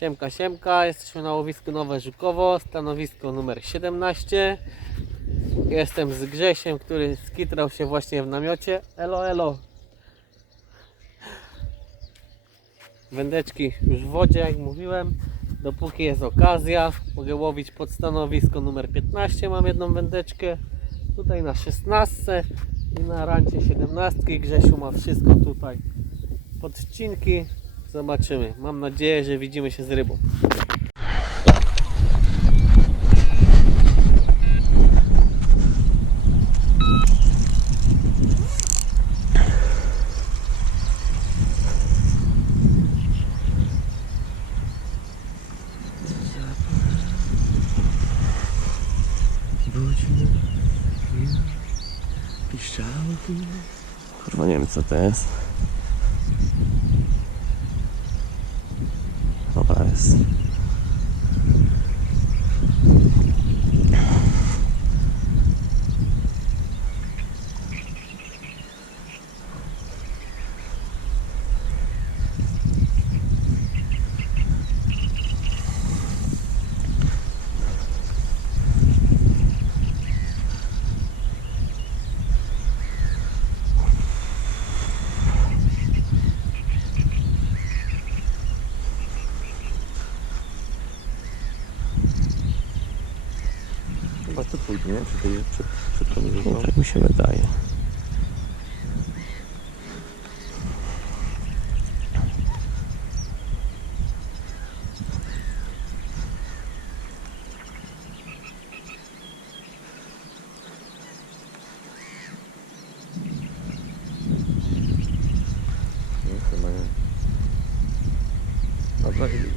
Siemka, siemka, jesteśmy na łowisku Nowe Żukowo, stanowisko numer 17. Jestem z Grzesiem, który skitrał się właśnie w namiocie. Elo, elo. Wędeczki już w wodzie, jak mówiłem. Dopóki jest okazja, mogę łowić pod stanowisko numer 15. Mam jedną wędeczkę. Tutaj na 16 i na rancie 17. Grzesiu ma wszystko tutaj. Podcinki. Zobaczymy. Mam nadzieję, że widzimy się z rybą. Kurwa nie wiem co to jest. Dobra jest. To nie? Czy ty przed, przed tą No, tak mi się wydaje.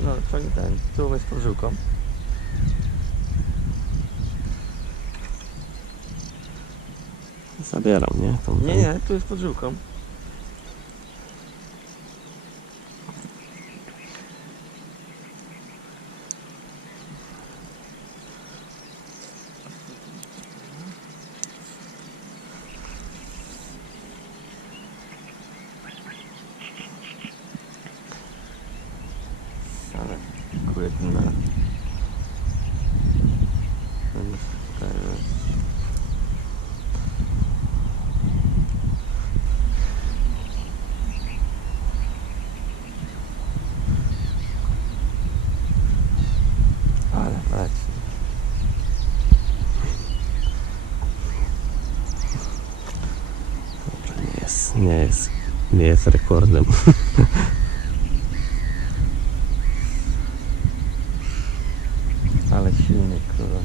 No to nie ten. Tu jest tą żyłką. Zabieram, nie? Tą, Nie, nie, tu jest pod żyłką. Ale kurde. Będę się pokazał. Ale leci. Dobra, nie jest, nie jest, jest rekordem. Ale silny kurwa,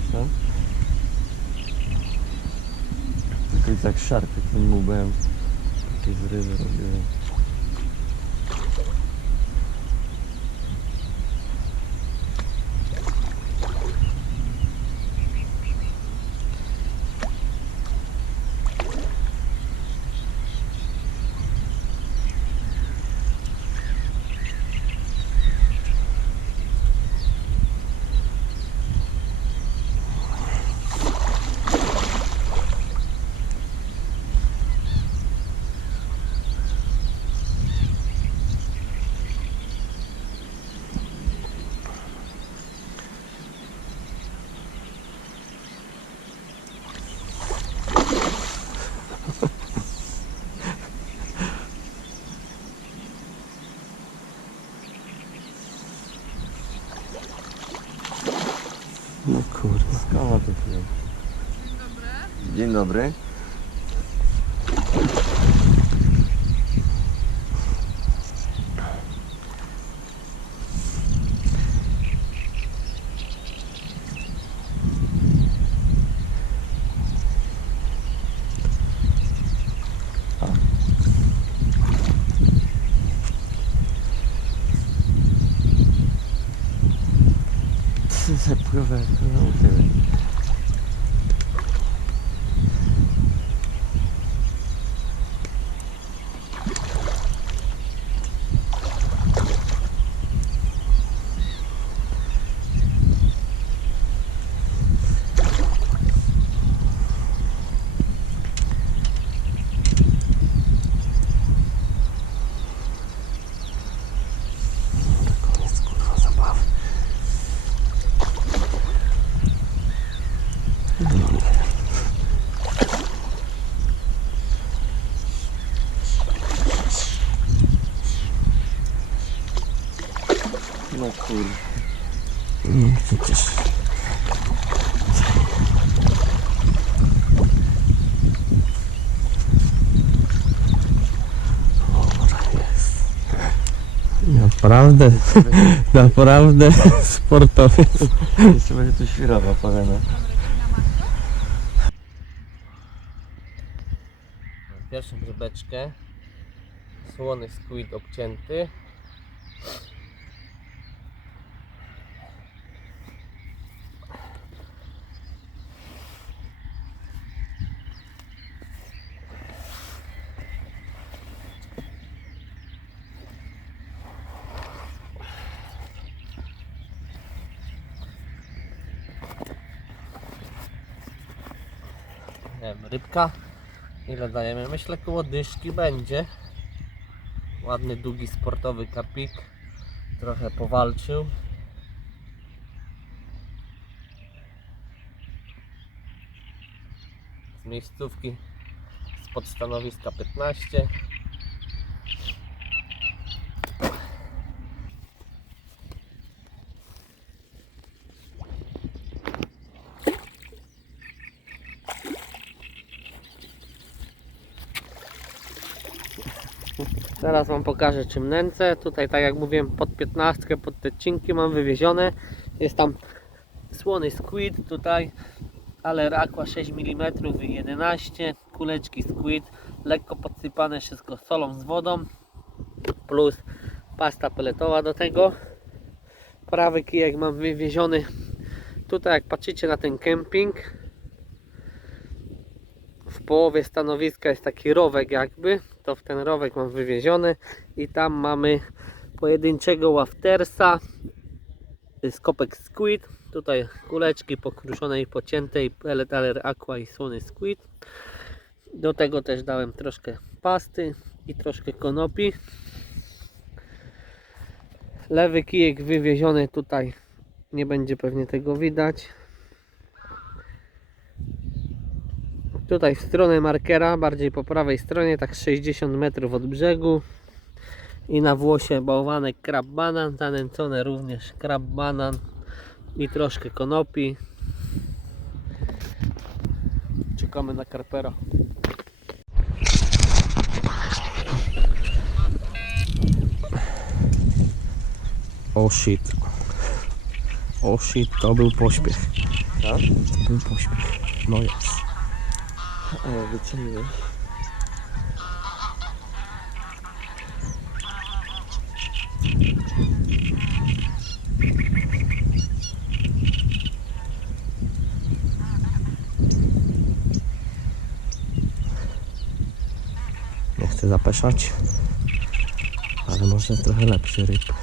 Tylko i tak szarpy tym mubem. Takie zrywy robiłem. No kurwa. Skąd to chwilę? Dzień dobry. Zapływę no, u No kur... No przecież. Naprawdę, naprawdę sportowiec. Jeszcze będzie tu palena. Pierwszą rybeczkę. Słony squid obcięty. Nie wiem, rybka. Ile dajemy? Myślę koło dyszki będzie. Ładny, długi, sportowy kapik. Trochę powalczył. Z miejscówki spod stanowiska 15. Zaraz Wam pokażę czym nęcę. Tutaj tak jak mówiłem pod 15, pod te cinki mam wywiezione. Jest tam słony squid tutaj, ale rakła 6 mm i 11, kuleczki squid, lekko podsypane wszystko solą z wodą, plus pasta peletowa do tego. Prawy kijek mam wywieziony. Tutaj jak patrzycie na ten kemping, w połowie stanowiska jest taki rowek jakby, to w ten rowek mam wywieziony i tam mamy pojedynczego waftersa, skopek squid, tutaj kuleczki pokruszone i pocięte i pellet aller aqua i słony squid. Do tego też dałem troszkę pasty i troszkę konopi. Lewy kijek wywieziony tutaj, nie będzie pewnie tego widać. Tutaj w stronę markera, bardziej po prawej stronie, tak 60 metrów od brzegu. I na włosie bałwanek krab banan, zanęcone również krab banan i troszkę konopi. Czekamy na karpera. O shit. O shit, to był pośpiech. Co? To był pośpiech. No jest. Wyceniłeś. Nie chcę zapeszać. Ale może trochę lepszy ryb.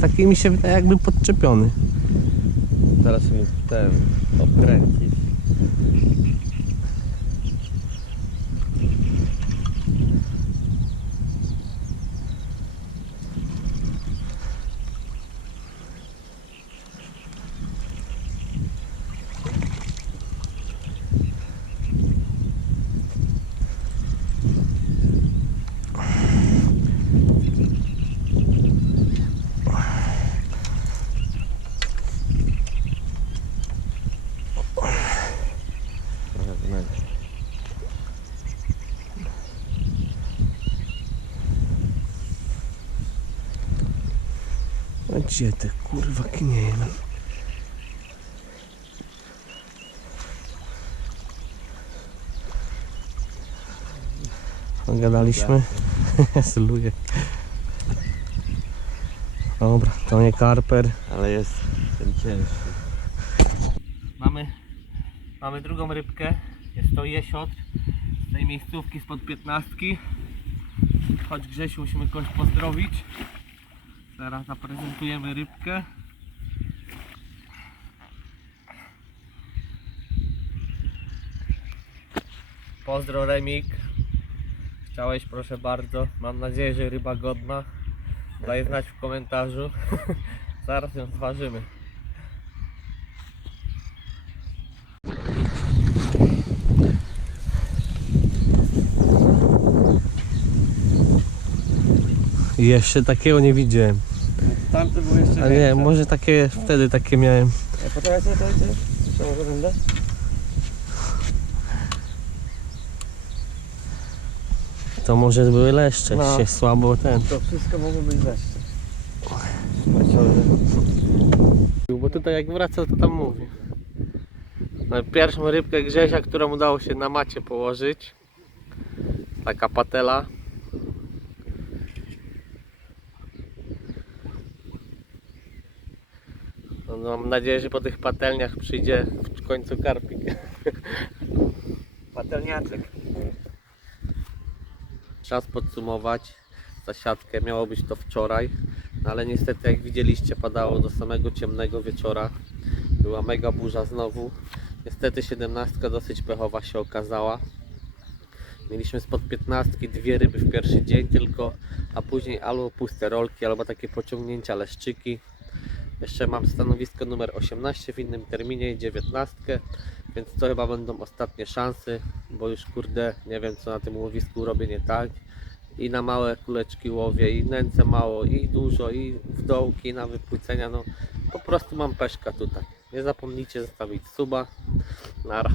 Taki mi się wydaje jakby podczepiony. Teraz mi ten okręcić. Trochę wnętrz. A gdzie te kurwa knieje? No. Gadaliśmy? Sluje. Dobra, to nie karper. Ale jest ten cięższy. Mamy, mamy drugą rybkę. Jest to jesiotr z tej miejscówki spod piętnastki. Chodź Grzesiu, musimy kogoś pozdrowić. Teraz zaprezentujemy rybkę. Pozdro Remik. Chciałeś, proszę bardzo. Mam nadzieję, że ryba godna. Daj znać w komentarzu. Zaraz ją zważymy. Jeszcze takiego nie widziałem. Tamte było jeszcze A nie, może takie wtedy takie miałem. Poczekajcie, to idzie. Jeszcze może będę? To może były leszcze, No. się słabo ten. To wszystko mogło być leszcze. Bo tutaj jak wracał to tam mówi. No, Pierwszą rybkę Grzesia, którą udało się na macie położyć. Taka patela. No, no, mam nadzieję, że po tych patelniach przyjdzie w końcu karpik. Patelniaczek. Czas podsumować zasiadkę. Miało być to wczoraj, no ale niestety jak widzieliście padało do samego ciemnego wieczora. Była mega burza znowu. Niestety 17 dosyć pechowa się okazała. Mieliśmy spod 15 dwie ryby w pierwszy dzień tylko, a później albo puste rolki, albo takie pociągnięcia leszczyki. Jeszcze mam stanowisko numer 18 w innym terminie i 19, więc to chyba będą ostatnie szanse, bo już kurde nie wiem co na tym łowisku robię nie tak. I na małe kuleczki łowię, i nęcę mało, i dużo, i w dołki, na wypłycenia. No po prostu mam peszka tutaj. Nie zapomnijcie zostawić suba. Nara.